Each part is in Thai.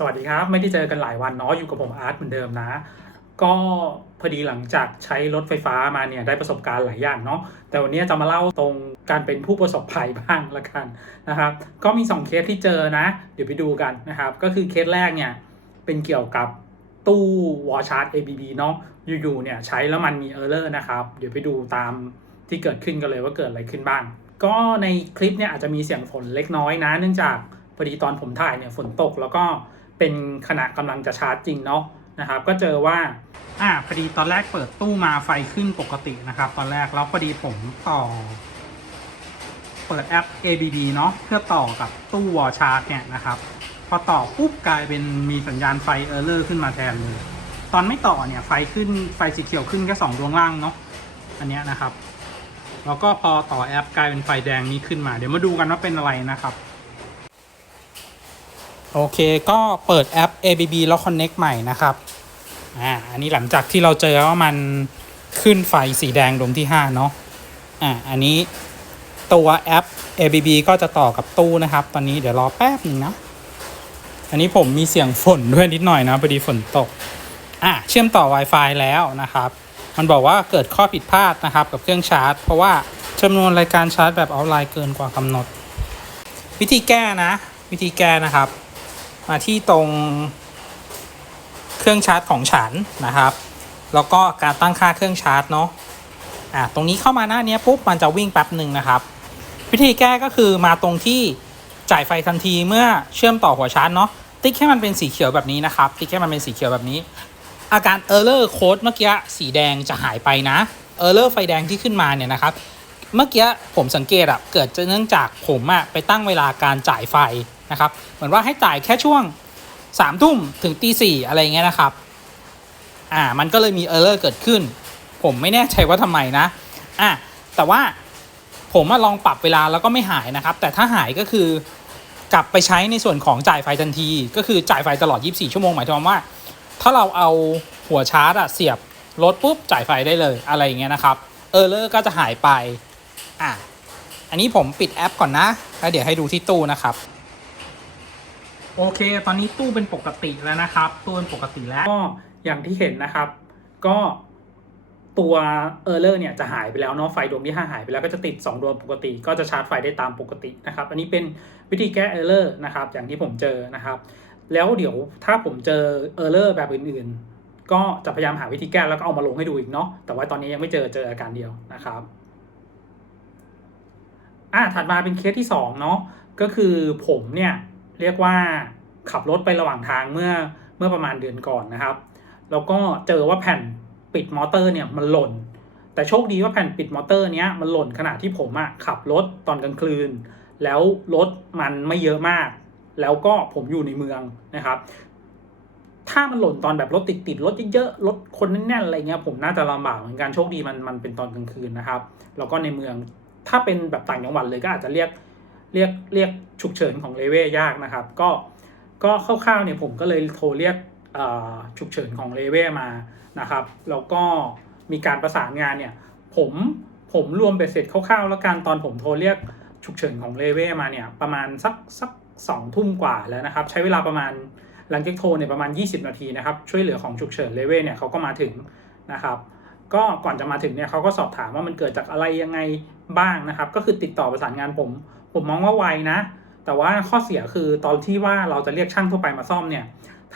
สวัสดีครับ ไม่ได้เจอกันหลายวันเนาะอยู่กับผมอาร์ตเหมือนเดิมนะ ก็พอดีหลังจากใช้รถไฟฟ้ามาเนี่ยได้ประสบการณ์หลายอย่างเนาะแต่วันนี้จะมาเล่าตรงการเป็นผู้ประสบภัยบ้างละกันนะครับ ก็มี 2 เคสที่เจอนะ เดี๋ยวไปดูกันนะครับ ก็คือเคสแรกเนี่ยเป็นเกี่ยวกับตู้วอชาร์จ ABB เนาะอยู่ๆเนี่ยใช้แล้วมันมีเออร์เลอร์นะครับ เดี๋ยวไปดูตามที่เกิดขึ้นกันเลยว่าเกิดอะไรขึ้นบ้าง ก็ในคลิปเนี่ยอาจจะมีเสียงฝนเล็กน้อยนะ เนื่องจากพอดีตอนผมถ่ายเนี่ยฝนตกแล้วก็ เป็นขณะกำลังจะชาร์จจริงเนาะนะครับ ก็เจอว่าอ่าพอดีตอนแรกเปิดตู้มาไฟขึ้นปกตินะครับ ตอนแรกแล้วพอดีผมต่อ เปิดแอป ABB เนาะเพื่อต่อกับตู้วอชาร์จเนี่ยนะครับ พอต่อปุ๊บกลายเป็นมีสัญญาณไฟเออร์เลอร์ขึ้นมาแทนเลย ตอนไม่ต่อเนี่ยไฟขึ้นไฟสีเขียวขึ้นแค่สองดวงล่างเนาะอันเนี้ยนะครับ แล้วก็พอต่อแอปกลายเป็นไฟแดงนี้ขึ้นมา เดี๋ยวมาดูกันว่าเป็นอะไรนะครับ โอเคก็เปิดแอป ABB แล้ว Connect ใหม่นะครับ อ่า อันนี้หลังจากที่เราเจอว่ามันขึ้นไฟสีแดงดวงที่ 5 เนาะ อ่า อันนี้ตัวแอป ABB ก็จะต่อกับตู้นะครับ ตอนนี้เดี๋ยวรอแป๊บหนึ่งนะ อันนี้ผมมีเสียงฝนด้วยนิดหน่อยนะพอดีฝนตก อะเชื่อมต่อ Wi-Fi แล้วนะครับ มันบอกว่าเกิดข้อผิดพลาดนะครับกับเครื่องชาร์จ เพราะว่าจำนวนรายการชาร์จแบบออฟไลน์เกินกว่ากำหนด วิธีแก้นะ วิธีแก้นะครับ มาที่ตรงเครื่องชาร์จของฉันนะครับ แล้วก็การตั้งค่าเครื่องชาร์จเนาะอะตรงนี้เข้ามาหน้านี้ปุ๊บมันจะวิ่งแป๊บหนึ่งนะครับ วิธีแก้ก็คือมาตรงที่จ่ายไฟทันทีเมื่อเชื่อมต่อหัวชาร์จเนาะติ๊กให้มันเป็นสีเขียวแบบนี้นะครับ ติ๊กให้มันเป็นสีเขียวแบบนี้ อาการ Error Code เมื่อกี้สีแดงจะหายไปนะ Error ไฟแดงที่ขึ้นมาเนี่ยนะครับ เมื่อกี้ผมสังเกตอะเกิดจะเนื่องจากผมอะไปตั้งเวลาการจ่ายไฟ นะครับ เหมือนว่าให้จ่ายแค่ช่วงสามทุ่มถึงตีสี่อะไรเงี้ยนะครับ อ่า มันก็เลยมี Error เกิดขึ้น ผมไม่แน่ใจว่าทำไมนะ อะ แต่ว่าผมมาลองปรับเวลาแล้วก็ไม่หายนะครับ แต่ถ้าหายก็คือกลับไปใช้ในส่วนของจ่ายไฟทันที ก็คือจ่ายไฟตลอด 24 ชั่วโมงหมายความว่า ถ้าเราเอาหัวชาร์จอะเสียบรถปุ๊บจ่ายไฟได้เลยอะไรเงี้ยนะครับ เออร์เลอร์ก็จะหายไป อะ อันนี้ผมปิดแอปก่อนนะแล้วเดี๋ยวให้ดูที่ตู้นะครับ โอเค ตอนนี้ตู้เป็นปกติแล้วนะครับ ตู้เป็นปกติแล้ว ก็อย่างที่เห็นนะครับ ก็ตัวเออร์เลอร์เนี่ยจะหายไปแล้วเนาะไฟดวงที่ 5 หายไปแล้วก็จะติด 2 ดวงปกติ ก็จะชาร์จไฟได้ตามปกตินะครับ อันนี้เป็นวิธีแก้เออร์เลอร์นะครับ อย่างที่ผมเจอนะครับ แล้วเดี๋ยวถ้าผมเจอเออร์เลอร์แบบอื่นๆ ก็จะพยายามหาวิธีแก้แล้วก็เอามาลงให้ดูอีกเนาะ แต่ว่าตอนนี้ยังไม่เจอเจออาการเดียวนะครับอ่าถัดมาเป็นเคสที่สองเนาะก็คือผมเนี่ย เรียกว่าขับรถไประหว่างทางเมื่อเมื่อประมาณเดือนก่อนนะครับ แล้วก็เจอว่าแผ่นปิดมอเตอร์เนี่ยมันหล่น แต่โชคดีว่าแผ่นปิดมอเตอร์เนี้ยมันหล่นขณะที่ผมอะขับรถตอนกลางคืน แล้วรถมันไม่เยอะมาก แล้วก็ผมอยู่ในเมืองนะครับ ถ้ามันหล่นตอนแบบรถติดติดๆรถเยอะๆรถคนแน่นๆอะไรเงี้ยผมน่าจะลำบากเหมือนกันโชคดีมันมันเป็นตอนกลางคืนนะครับ แล้วก็ในเมืองถ้าเป็นแบบต่างจังหวัดเลยก็อาจจะเรียก เรียกเรียกฉุกเฉินของเลเว่ยากนะครับ ก็ก็คร่าวๆเนี่ยผมก็เลยโทรเรียกฉุกเฉินของเลเว่มานะครับ แล้วก็มีการประสานงานเนี่ยผมผมรวมเบ็ดเสร็จคร่าวๆ แล้วกันตอนผมโทรเรียกฉุกเฉินของเลเว่มาเนี่ยประมาณสักสักสองทุ่มกว่าแล้วนะครับ ใช้เวลาประมาณหลังจากโทรเนี่ยประมาณ 20 นาทีนะครับ ช่วยเหลือของฉุกเฉินเลเว่เนี่ยเขาก็มาถึงนะครับก็ก่อนจะมาถึงเนี่ยเขาก็สอบถามว่ามันเกิดจากอะไรยังไงบ้างนะครับ ก็คือติดต่อประสานงานผม ผมมองว่าไวนะ แต่ว่าข้อเสียคือตอนที่ว่าเราจะเรียกช่างทั่วไปมาซ่อมเนี่ย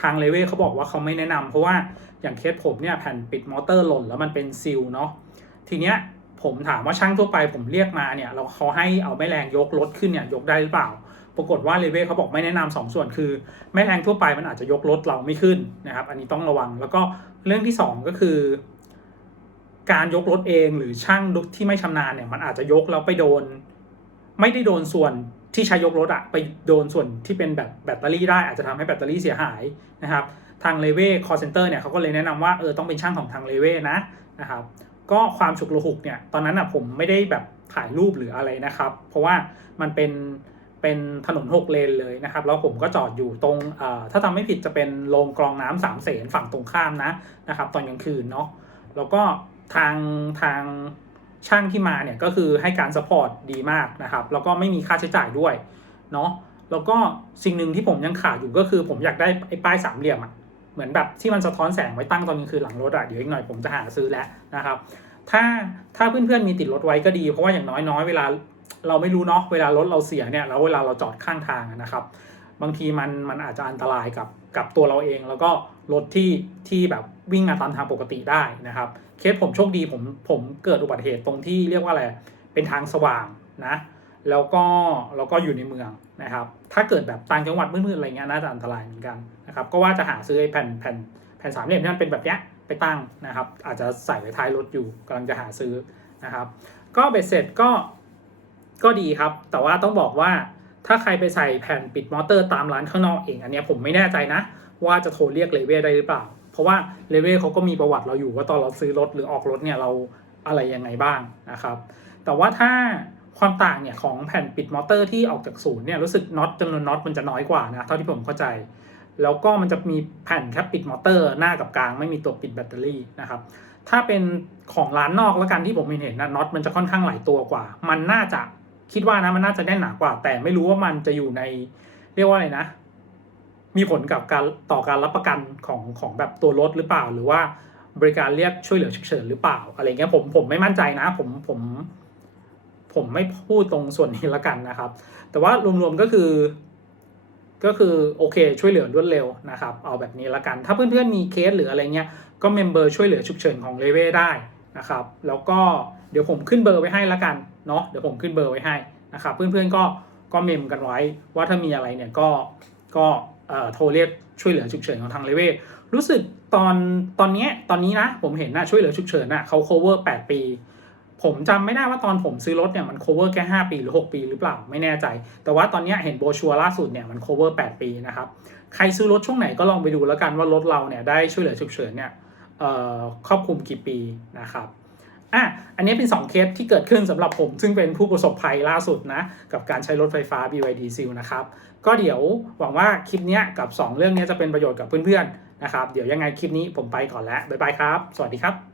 ทางเลเว่เขาบอกว่าเขาไม่แนะนำเพราะว่าอย่างเคสผมเนี่ยแผ่นปิดมอเตอร์หล่นแล้วมันเป็นซีลเนาะทีเนี้ยผมถามว่าช่างทั่วไปผมเรียกมาเนี่ยเราเขาให้เอาแม่แรงยกรถขึ้นเนี่ยยกได้หรือเปล่า ปรากฏว่าเลเว่เขาบอกไม่แนะนำสองส่วนคือ แม่แรงทั่วไปมันอาจจะยกรถเราไม่ขึ้นนะครับ อันนี้ต้องระวังแล้วก็เรื่องที่สองก็คือ การยกรถเองหรือช่างที่ไม่ชำนาญเนี่ยมันอาจจะยกแล้วไปโดน ไม่ได้โดนส่วนที่ใช้ยกรถอะไปโดนส่วนที่เป็นแบบแบตเตอรี่ได้อาจจะทำให้แบตเตอรี่เสียหายนะครับทางเลเว่คอร์เซนเตอร์เนี่ยเขาก็เลยแนะนำว่าเออต้องเป็นช่างของทางเลเว่นะนะครับก็ความฉุกระหุกเนี่ยตอนนั้นอะผมไม่ได้แบบถ่ายรูปหรืออะไรนะครับ เพราะว่ามันเป็นเป็นถนนหกเลนเลยนะครับแล้วผมก็จอดอยู่ตรงเอ่อถ้าจำไม่ผิดจะเป็นโรงกรองน้ำสามเสนฝั่งตรงข้ามนะนะครับ ตอนกลางคืนเนาะแล้วก็ทางทาง ช่างที่มาเนี่ยก็คือให้การสปอร์ตดีมากนะครับแล้วก็ไม่มีค่าใช้จ่ายด้วยเนาะแล้วก็สิ่งหนึ่งที่ผมยังขาดอยู่ก็คือผมอยากได้ไอ้ป้ายสามเหลี่ยมอะเหมือนแบบที่มันสะท้อนแสงไว้ตั้งตอนกลางคืนหลังรถอะเดี๋ยวอีกหน่อยผมจะหาซื้อแล้วนะครับ ถ้าถ้าเพื่อนๆมีติดรถไว้ก็ดีเพราะว่าอย่างน้อยๆ เวลาเราไม่รู้เนาะเวลารถเราเสียเนี่ยแล้วเวลาเราจอดข้างทางนะครับ บางทีมันมันอาจจะอันตรายกับ กับตัวเราเอง แล้วก็รถที่ที่แบบวิ่งมาตามทางปกติได้นะครับ เคสผมโชคดีผมผมเกิดอุบัติเหตุตรงที่เรียกว่าอะไรเป็นทางสว่างนะแล้วก็แล้วก็อยู่ในเมืองนะครับ ถ้าเกิดแบบต่างจังหวัดมืดๆอะไรเงี้ยน่าจะอันตรายเหมือนกันนะครับ ก็ว่าจะหาซื้อแผ่นแผ่นแผ่นสามเหลี่ยมที่มันเป็นแบบเนี้ยไปตั้งนะครับ อาจจะใส่ไว้ท้ายรถอยู่กำลังจะหาซื้อนะครับ ก็เบ็ดเสร็จก็ก็ดีครับ แต่ว่าต้องบอกว่า ถ้าใครไปใส่แผ่นปิดมอเตอร์ตามร้านข้างนอกเอง อันนี้ผมไม่แน่ใจนะ ว่าจะโทรเรียกเลเวลได้หรือเปล่า เพราะว่าเลเวลเขาก็มีประวัติเราอยู่ว่าตอนเราซื้อรถหรือออกรถเนี่ยเราอะไรยังไงบ้างนะครับ แต่ว่าถ้าความต่างเนี่ยของแผ่นปิดมอเตอร์ที่ออกจากศูนย์เนี่ยรู้สึกน็อตจำนวนน็อตมันจะน้อยกว่านะเท่าที่ผมเข้าใจ แล้วก็มันจะมีแผ่นแค่ปิดมอเตอร์หน้ากับกลางไม่มีตัวปิดแบตเตอรี่นะครับถ้าเป็นของร้านนอกแล้วกันที่ผมเห็นนะน็อตมันจะค่อนข้างหลายตัวกว่า มันน่าจะ คิดว่านะมันน่าจะแน่นหนากว่า แต่ไม่รู้ว่ามันจะอยู่ใน เรียกว่าอะไรนะ มีผลกับการต่อการรับประกันของของแบบตัวรถหรือเปล่า หรือว่าบริการเรียกช่วยเหลือฉุกเฉินหรือเปล่า อะไรเงี้ยผมผมไม่มั่นใจนะ ผมผม ผมไม่พูดตรงส่วนนี้ละกันนะครับ แต่ว่ารวมๆก็คือ ก็คือโอเค ช่วยเหลือรวดเร็วนะครับ เอาแบบนี้ละกัน ถ้าเพื่อนๆมีเคสหรืออะไรเงี้ยก็เมมเบอร์ช่วยเหลือฉุกเฉินของเลเวได้นะครับ แล้วก็เดี๋ยวผมขึ้นเบอร์ไว้ให้ละกัน เนาะเดี๋ยวผมขึ้นเบอร์ไว้ให้นะครับเพื่อนๆก็ก็เมมกันไว้ว่าถ้ามีอะไรเนี่ยก็ก็โทรเรียกช่วยเหลือฉุกเฉินของทางเลเวลรู้สึกตอนตอนนี้ตอนนี้นะผมเห็นนะช่วยเหลือฉุกเฉินนะเขา cover 8 ปี ผมจำไม่ได้ว่าตอนผมซื้อรถเนี่ยมัน cover แค่ 5 ปีหรือ 6 ปีหรือเปล่าไม่แน่ใจ แต่ว่าตอนนี้เห็นโบชัวร์ล่าสุดเนี่ยมัน cover 8 ปีนะครับใครซื้อรถช่วงไหนก็ลองไปดูแล้วกันว่ารถเราเนี่ยได้ช่วยเหลือฉุกเฉินเนี่ยครอบคลุมกี่ปีนะครับ อะอันนี้เป็น 2 เคสที่เกิดขึ้นสำหรับผม ซึ่งเป็นผู้ประสบภัยล่าสุดนะ กับการใช้รถไฟฟ้า BYD Seal นะครับ ก็เดี๋ยวหวังว่าคลิปเนี้ยกับ 2 เรื่องนี้จะเป็นประโยชน์กับเพื่อนๆนะครับ เดี๋ยวยังไงคลิปนี้ผมไปก่อนแล้ว บ๊ายบายครับ สวัสดีครับ